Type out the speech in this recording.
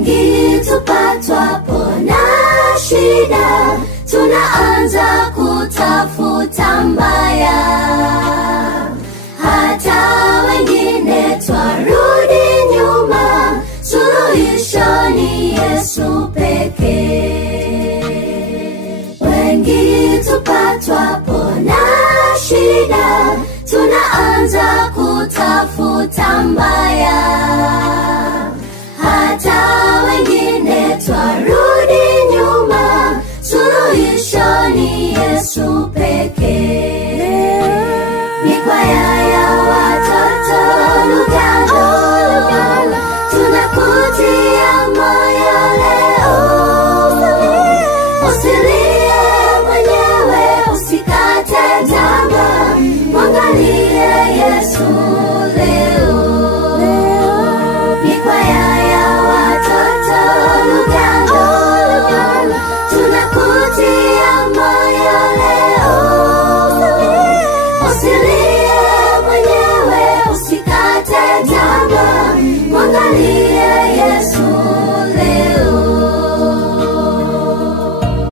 Wengi tupatwapo na shida, tunaanza kutafuta mbaya. Hata wengine twarudi nyuma, suluhisho ni Yesu pekee. Wengi tupatwapo na shida, tunaanza kutafuta mbaya. Hata